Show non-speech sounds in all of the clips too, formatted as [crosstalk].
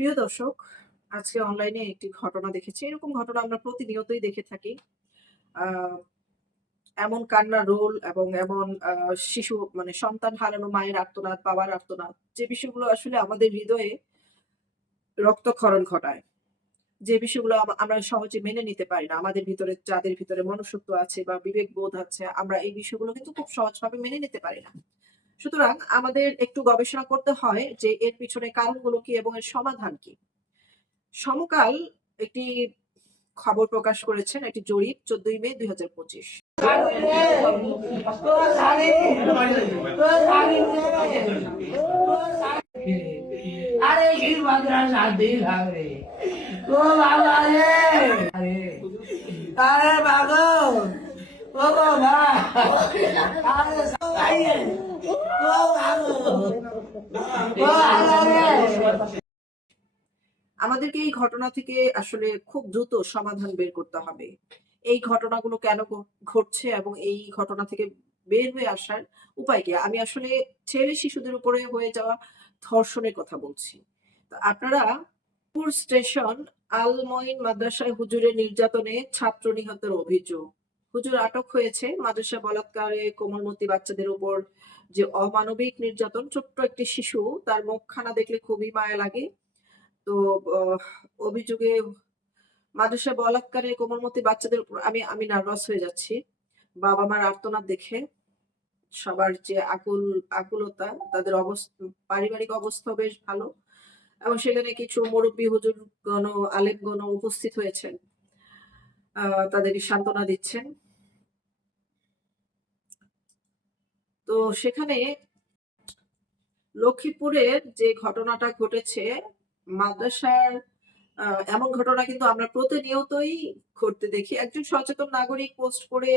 প্রিয় দর্শক, আজকে অনলাইনে একটি ঘটনা দেখেছি। এরকম ঘটনা আমরা প্রতিনিয়তই দেখে থাকি। এমন কান্নার রোল এবং এমন শিশু মানে সন্তান হারানো মায়ের আর্তনাদ, বাবার আর্তনাদ যে বিষয়গুলো আসলে আমাদের হৃদয়ে রক্তক্ষরণ ঘটায়। যে বিষয়গুলো আমরা সহজে মেনে নিতে পারি না। আমাদের ভিতরে যাদের ভিতরে মনুষ্যত্ব আছে বা বিবেকবোধ আছে, আমরা এই বিষয়গুলো কিন্তু খুব সহজভাবে মেনে নিতে পারি না। সুতরাং আমাদের একটু গবেষণা করতে হয় যে এর পিছনে কারণগুলো কি এবং এর সমাধান কি? সমকাল একটি খবর প্রকাশ করেছেন, একটি জরিপ ১৪ই মে ২০২৫ আরে কি মাদ্রাসা দিল হবে ও বাবা রে। আরে আরে বাবা ও বাবা আরে সবাই ও বাবা ও আরে আমাদেরকে এই ঘটনা থেকে আসলে খুব দ্রুত সমাধান বের করতে হবে। এই ঘটনাগুলো কেন ঘটছে এবং এই ঘটনা থেকে বের হয়ে আসার উপায় কি? আমি আসলে ছেলে শিশুদের উপরে হয়ে যাওয়া ধর্ষণের কথা বলছি। আপনারা পুর স্টেশন আল-মঈন মাদ্রাসায় হুজুরের নির্যাতনে ছাত্র নিহতের অভিযোগ। হুজুর আটক হয়েছে মাদ্রাসা বলাৎকারে কোমলমতি বাচ্চাদের উপর যে অমানবিক নির্যাতন, ছোট্ট একটি শিশু তার মুখখানা দেখলে খুবই মায়া লাগে। তো অভিযোগে মাদ্রাসায় বলাৎকারে কোমলমতি বাচ্চাদের উপর আমি আমি নার্ভাস হয়ে যাচ্ছি। বাবা-মার আর্তনাদ দেখে। সবার যে আকুল আকুলতা তাদের অবস পারিবারিক অবস্থা বেশ ভালো। এবং সেখানে কিছু মুরুব্বি হুজুরগণ, আলেমগণ উপস্থিত হয়েছেন। তাদেরকে সান্ত্বনা দিচ্ছেন। তো সেখানে লক্ষ্মীপুরের যে ঘটনাটা ঘটেছে মাদ্রাসার এমন ঘটনা কিন্তু আমরা প্রতিনিয়তই ঘটতে দেখি। একজন সচেতন নাগরিক পোস্ট করে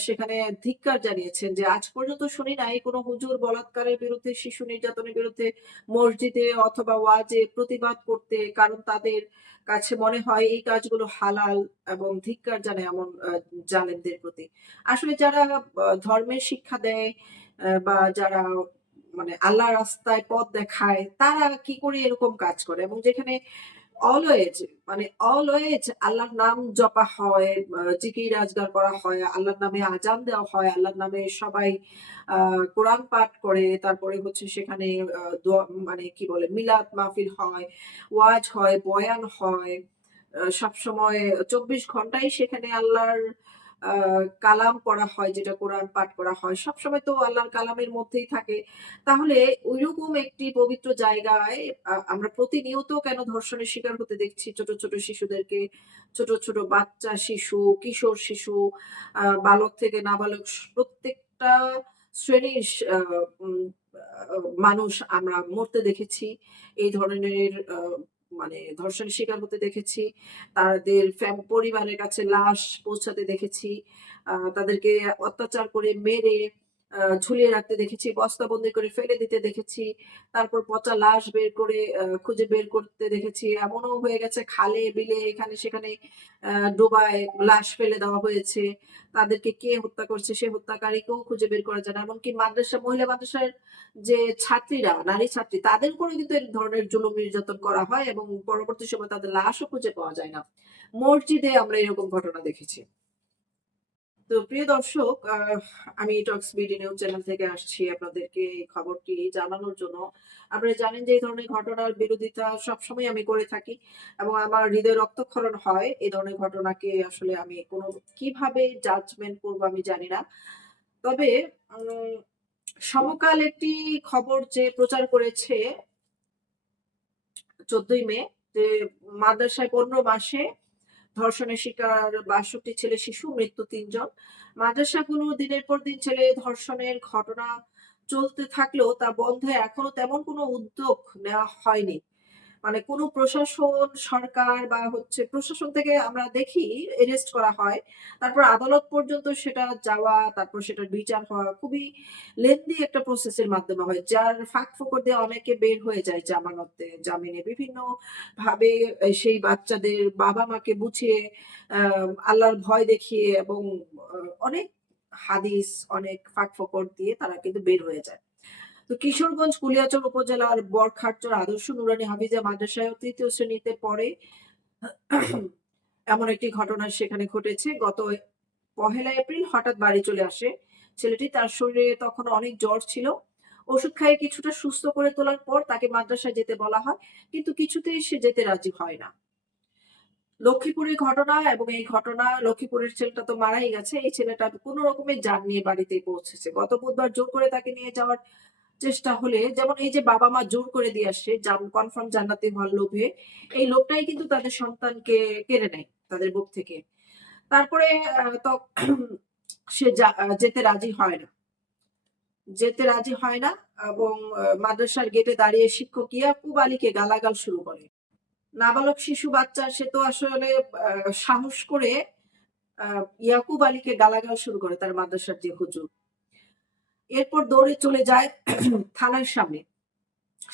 সেখানে ধিক্কার জানিয়েছেন যে, "আজ পর্যন্ত শুনি নাই কোন হুজুর বলাৎকারের বিরুদ্ধে, শিশু নির্যাতনের বিরুদ্ধে মসজিদে অথবা ওয়াজে প্রতিবাদ করতে। কারণ তাদের কাছে মনে হয় এই কাজগুলো হালাল" এবং ধিক্কার জানায় এমন জালেমদের প্রতি। আসলে যারা ধর্মের শিক্ষা দেয় বা যারা মানে আল্লাহ রাস্তায় পথ দেখায়, তারা কি করে এরকম কাজ করে? এবং যেখানে অলওয়েজ মানে অলওয়েজ আল্লাহর নাম জপা হয়, জিকির আজগার করা হয়, আল্লাহর নামে আজান দেওয়া হয়, আল্লাহর নামে সবাই কোরআন পাঠ করে, তারপরে হচ্ছে সেখানে মানে কি বলে মিলাদ মাহফিল হয়, ওয়াজ হয়, বয়ান হয়। সবসময় ২৪ ঘন্টাই সেখানে আল্লাহর আ কালাম করা হয়, যেটা কোরআন পাঠ করা হয়। সবসময় তো আল্লাহর কালামের মধ্যেই থাকে। তাহলে ঐরকম একটি পবিত্র জায়গায় আমরা প্রতিনিয়ত কেন ধর্ষণের শিকার হতে দেখছি ছোট, ছোট শিশুদেরকে? ছোট, ছোট বাচ্চা শিশু, কিশোর শিশু, বালক থেকে নাবালক প্রত্যেকটা শ্রেণির মানুষ আমরা মরতে দেখেছি। এই ধরনের মানে ধর্ষণের শিকার হতে দেখেছি। তাদের পরিবারের কাছে লাশ পৌঁছাতে দেখেছি। তাদেরকে অত্যাচার করে মেরে ঝুলিয়ে রাখতে দেখেছি, বস্তা বস্তাবন্দি করে ফেলে দিতে দেখেছি। তারপর পচা লাশ বের করে খুঁজে বের করতে দেখেছি। এমনও হয়ে গেছে খালে, বিলে এখানে সেখানে ডোবায় লাশ ফেলে দেওয়া হয়েছে। তাদেরকে কে হত্যা করছে সে হত্যাকারীকেও খুঁজে বের করা যায় না। এমনকি মাদ্রাসা মহিলা মাদ্রাসার যে ছাত্রীরা, নারী ছাত্রী তাদের উপরেও কিন্তু এই ধরনের জুলুম নির্যাতন করা হয় এবং পরবর্তী সময়ে তাদের লাশও খুঁজে পাওয়া যায় না। মসজিদে আমরা এরকম ঘটনা দেখেছি। তো প্রিয় দর্শক, আমি টক্স বিডি নিউজ চ্যানেল থেকে আসছি আপনাদেরকে এই খবরটি জানানোর জন্য। আপনারা জানেন যে এই ধরনের ঘটনার বিরোধিতা সবসময় আমি করে থাকি এবং আমার হৃদয় রক্তক্ষরণ হয়। এই ধরনের ঘটনাকে আসলে আমি কোনো কীভাবে জাজমেন্ট করব আমি জানি না। তবে সমকাল একটি খবর যে প্রচার করেছে ১৪ই মে যে মাদ্রাসায় ১৫ মাসে ধর্ষণের শিকার ৬২ ছেলে শিশু, মৃত্যু ৩ জন। মাদ্রাসাগুলো দিনের পর দিন ছেলে ধর্ষণের ঘটনা চলতে থাকলেও তা বন্ধে এখনও তেমন কোনো উদ্যোগ নেওয়া হয়নি। মানে কোনো প্রশাসন, সরকার বা হচ্ছে প্রশাসন থেকে আমরা দেখি এরেস্ট করা হয়। তারপর আদালত পর্যন্ত সেটা যাওয়া, তারপর সেটার বিচার হওয়া খুবই লেংথি একটা প্রসেস এর মাধ্যমে হয়। যার ফাঁক-ফোকর দিয়ে অনেকে বের হয়ে যায় জামানতে, জামিনে বিভিন্ন ভাবে সেই বাচ্চাদের বাবা-মাকে বুঝিয়ে আ আল্লাহর ভয় দেখিয়ে এবং অনেক হাদিস, অনেক ফাঁক-ফোকর দিয়ে তারা কিন্তু বের হয়ে যায়। তো কিশোরগঞ্জ, কুলিয়াচর উপজেলার বরখাটচর আদর্শ নুরানী হাফিজা মাদ্রাসায় তৃতীয় শ্রেণীতে পড়ে। এমন একটি ঘটনা সেখানে ঘটেছে। গত পহেলা এপ্রিল হঠাৎ বাড়ি চলে আসে। ছেলেটি তার শরীরে তখন অনেক জ্বর ছিল। ওষুধ খাইয়ে কিছুটা সুস্থ করে তোলার পর তাকে মাদ্রাসায় যেতে বলা হয়, কিন্তু কিছুতেই সে যেতে রাজি হয় না। লক্ষ্মীপুরের ঘটনা এবং এই ঘটনা, লক্ষ্মীপুরের ছেলেটা তো মারাই গেছে। এই ছেলেটা কোনো রকমের যান নিয়ে বাড়িতে পৌঁছেছে। গত বুধবার জোর করে তাকে নিয়ে যাওয়ার চেষ্টা হলে, যেমন এই যে বাবা মা জোর করে দিয়ে আসছে কনফার্ম জান্নাতি হওয়ার লোভে, এই লোকটাই কিন্তু তাদের সন্তানকে কেড়ে নেয়, তাদের বুক থেকে। তারপরে [clears throat] সে যেতে রাজি হয় না। যেতে রাজি হয় না এবং মাদ্রাসার গেটে দাঁড়িয়ে শিক্ষক ইয়াকুব আলীকে গালাগাল শুরু করে। নাবালক শিশু বাচ্চা, সে তো আসলে সাহস করে ইয়াকুব আলীকে গালাগাল শুরু করে তার মাদ্রাসার যে হুজুর। এরপর দৌড়ে চলে যায় থানার সামনে।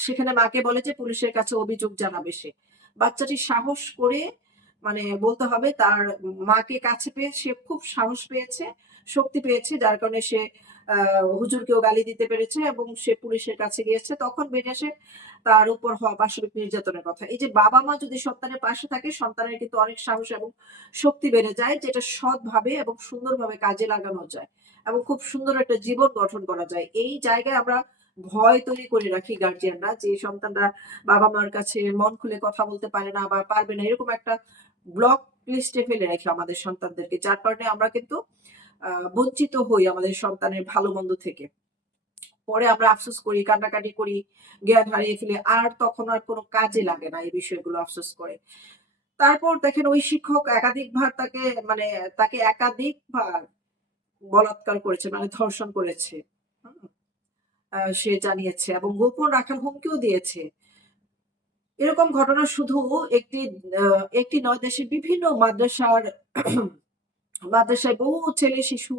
সেখানে মাকে বলে যে, পুলিশের কাছে অভিযোগ জানাবে সে। বাচ্চাটি সাহস করে মানে বলতে হবে, তার মাকে কাছে পেয়ে সে খুব সাহস পেয়েছে, শক্তি পেয়েছে, যার কারণে সে হুজুরকেও গালি দিতে পেরেছে এবং সে পুলিশের কাছে গিয়েছে। তখন বেরিয়ে আসে তার উপর হওয়া পাশবিক নির্যাতনের কথা। এই যে বাবা মা যদি সন্তানের পাশে থাকে, সন্তানের কিন্তু অনেক সাহস এবং শক্তি বেড়ে যায়, যেটা সৎভাবে এবং সুন্দরভাবে কাজে লাগানো যায়। এবং খুব সুন্দর একটা জীবন গঠন করা যায়। এই জায়গায় আমরা ভয় তৈরি করে রাখি গার্জিয়ানরা যে সন্তানরা বাবা মার কাছে মন খুলে কথা বলতে পারে না বা পারবে না, এরকম একটা ব্লক লিস্টে ফেলে রাখি আমাদের সন্তানদেরকে, যার কারণে আমরা কিন্তু বঞ্চিত হই আমাদের সন্তানের ভালো মন্দ থেকে। পরে আমরা আফসোস করি, কান্নাকাটি করি, জ্ঞান হারিয়ে ফেলে, আর তখন আর কোনো কাজে লাগে না এই বিষয়গুলো আফসোস করে। তারপর দেখেন ওই শিক্ষক একাধিকবার তাকে মানে তাকে একাধিকবার বলাৎকার করেছে মানে ধর্ষণ করেছে। সে জানিয়েছে এবং গোপন রাখার হুমকিও দিয়েছে। এরকম ঘটনা শুধু একটি একটি নয়, দেশের বিভিন্ন মাদ্রাসার, মাদ্রাসায় বহু ছেলে, শিশু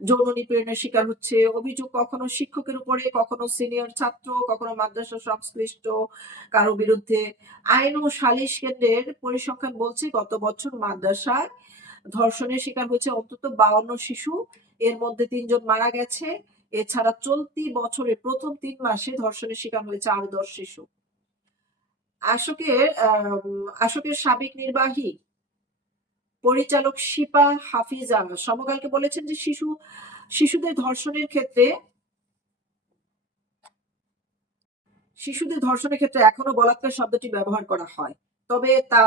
যৌন নিপীড়নের শিকার হচ্ছে। অভিযোগ কখনো শিক্ষকের উপরে, কখনো সিনিয়র ছাত্র, কখনো মাদ্রাসা সংশ্লিষ্ট কারও বিরুদ্ধে। আইন ও সালিশ কেন্দ্রের পরিসংখ্যান বলছে, গত বছর মাদ্রাসায় ধর্ষণের শিকার হয়েছে অন্তত বাউন্ন শিশু। এর মধ্যে তিনজন মারা গেছে। এছাড়া চলতি বছরের প্রথম তিন মাসে ধর্ষণের শিকার হয়েছে আরও দশ শিশু। আশোকের আশোকের সাবেক নির্বাহী পরিচালক শিপা হাফিজা সমকালকে বলেছেন যে শিশু, শিশুদের ধর্ষণের ক্ষেত্রে, শিশুদের ধর্ষণের ক্ষেত্রে এখনও বলাৎকার শব্দটি ব্যবহার করা হয়। তবে তা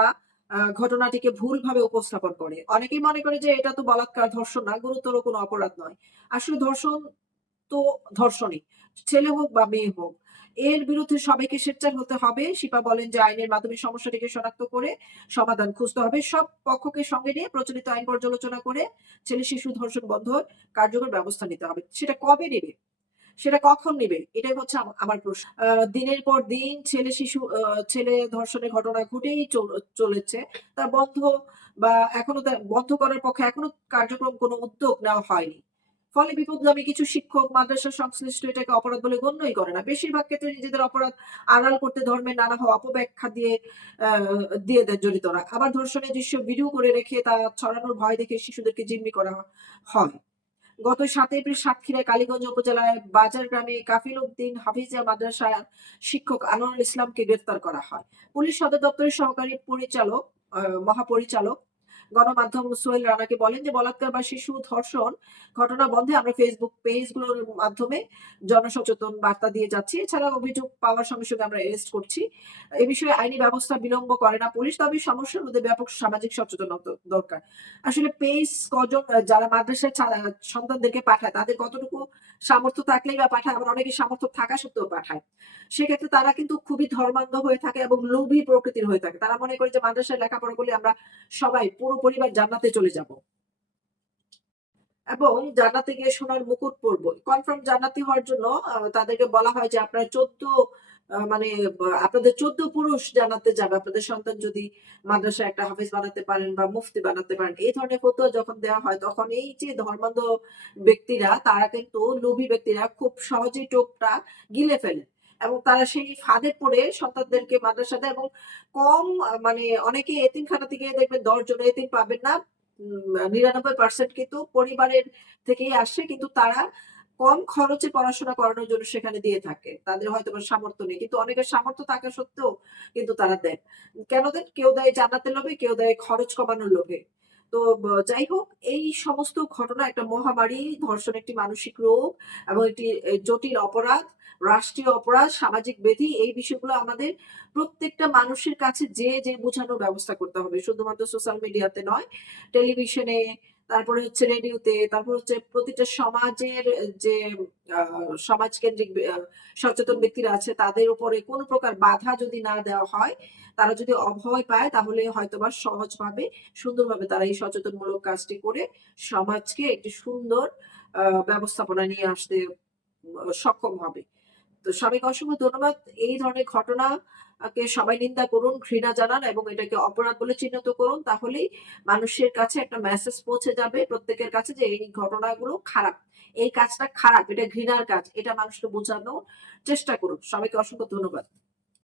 ঘটনাটিকে ভুলভাবে উপস্থাপন করে। অনেকেই মনে করে যে এটা তো বলাৎকার ধর্ষণ না গুরুতর কোনো অপরাধ নয়। আসলে ধর্ষণ তো ধর্ষণই, ছেলে হোক বা মেয়ে হোক। এর বিরুদ্ধে সবাইকে সোচ্চার হতে হবে। শিপা বলেন যে আইনের মাধ্যমে সমস্যাটিকে শনাক্ত করে সমাধান খুঁজতে হবে। সব পক্ষকে সঙ্গে নিয়ে প্রচলিত আইন পর্যালোচনা করে ছেলে শিশু ধর্ষণ বন্ধ কার্যকর ব্যবস্থা নিতে হবে। সেটা কবে নেবে? সেটা কখন নেবে এটাই হচ্ছে আমার প্রশ্ন। দিনের পর দিন ছেলে শিশু ছেলে ধর্ষণের ঘটনা ঘটেই চল- চলেছে। তা বন্ধ বা এখনও বন্ধ করার পক্ষে এখনও কার্যক্রম কোনো উদ্যোগ নেওয়া হয়নি। ফলে বিপদগামী কিছু শিক্ষক মাদ্রাসা সংশ্লিষ্ট এটাকে অপরাধ বলে গণ্যই করে না। বেশিরভাগ ক্ষেত্রে নিজেদের অপরাধ আড়াল করতে ধর্মের নানা অপব্যাখ্যা দিয়ে দিয়ে দেয় জড়িতরা। আবার ধর্ষণের দৃশ্য ভিডিও করে রেখে তা ছড়ানোর ভয় দেখে শিশুদেরকে জিম্মি করা হয়। গত সাত এপ্রিল সাতক্ষীরায় কালীগঞ্জ উপজেলায় বাজার গ্রামে কাফিল উদ্দিন হাফিজা মাদ্রাসার শিক্ষক আনোয়ার ইসলামকে গ্রেফতার করা হয়। পুলিশ সদর দপ্তরের সহকারী পরিচালক মহাপরিচালক গণমাধ্যম সোহেল রানাকে বলেন যে, বলাৎকার বা শিশু ধর্ষণ ঘটনা বন্ধে আমরা ফেসবুক পেজগুলোর মাধ্যমে জনসচেতন বার্তা দিয়ে যাচ্ছি। এছাড়া অভিযোগ পাওয়ার সঙ্গে সঙ্গে আমরা অ্যারেস্ট করছি। এ বিষয়ে আইনি ব্যবস্থা বিলম্ব করে না পুলিশ, তবে সমস্যার মধ্যে ব্যাপক সামাজিক সচেতনতা দরকার। আসলে পেজ কজন, যারা মাদ্রাসায় সন্তানদেরকে পাঠায়, তাদের কতটুকু সামর্থ্য থাকলেই বা পাঠায়, আবার অনেকে সামর্থ্য থাকা সত্ত্বেও পাঠায়। সেক্ষেত্রে তারা কিন্তু খুবই ধর্মান্ধ হয়ে থাকে এবং লোভী প্রকৃতির হয়ে থাকে। তারা মনে করে যে মাদ্রাসায় লেখাপড়া করলে আমরা সবাই পুরো পরিবার জান্নাতে চলে যাব। এবং জান্নাতে গিয়ে সোনার মুকুট পরবো কনফার্ম জান্নাতি হওয়ার জন্য তাদেরকে বলা হয় যে আপনারা চোদ্দ মানে আপনাদের চোদ্দ পুরুষ জান্নাতে যাবে। আপনাদের সন্তান যদি মাদ্রাসায় একটা হাফেজ বানাতে পারেন বা মুফতি বানাতে পারেন, এই ধরনের ফতোয়া যখন দেওয়া হয়, তখন এই যে ধর্মান্ধ ব্যক্তিরা, তারা কিন্তু লোভী ব্যক্তিরা খুব সহজেই টোপটা গিলে ফেলে এবং তারা সেই ফাঁদে পড়ে সন্তানদেরকে মাদ্রাসা দেয় এবং কম মানে অনেকে এতিমখানা থেকে দেখবেন দশ জন এতিম পাবেন না নিরানব্বই পার্সেন্ট কিন্তু পরিবারের থেকেই আসে, কিন্তু তারা কম খরচে পড়াশোনা করানোর জন্য সেখানে দিয়ে থাকে। তাদের হয়তোবা সামর্থ্য নেই। কিন্তু অনেকের সামর্থ্য থাকা সত্ত্বেও কিন্তু তারা দেন। কেন দেন? কেউ দেয় জান্নাতের লোভে, কেউ দেয় খরচ কমানোর লোভে। তো যাই হোক এই সমস্ত ঘটনা একটা মহামারী, ধর্ষণ একটি মানসিক রোগ এবং একটি জটিল অপরাধ, রাষ্ট্রীয় অপরাধ, সামাজিক ব্যাধি এই বিষয়গুলো আমাদের প্রত্যেকটা মানুষের কাছে যেয়ে, যে বোঝানোর ব্যবস্থা করতে হবে। শুধুমাত্র সোশ্যাল মিডিয়াতে নয়, টেলিভিশনে, তারপরে হচ্ছে রেডিওতে, তারপর হচ্ছে প্রতিটা সমাজের যে বে আ সচেতন ব্যক্তিরা আছে তাদের উপরে কোনো প্রকার বাধা যদি না দেওয়া হয়, তারা যদি অভয় পায় তাহলে হয়তোবা সহজভাবে সুন্দরভাবে তারা এই সচেতনমূলক কাজটি করে সমাজকে একটি সুন্দর ব্যবস্থাপনা নিয়ে আসতে সক্ষম হবে। তো সবাইকে অসংখ্য ধন্যবাদ। এই ধরনের ঘটনা কে সবাই নিন্দা করুন, ঘৃণা জানান এবং এটাকে অপরাধ বলে চিহ্নিত করুন। তাহলেই মানুষের কাছে একটা মেসেজ পৌঁছে যাবে প্রত্যেকের কাছে যে এই ঘটনাগুলো খারাপ। এই কাজটা খারাপ, এটা ঘৃণার কাজ। এটা মানুষকে বোঝানোর চেষ্টা করুন। সবাইকে অসংখ্য ধন্যবাদ।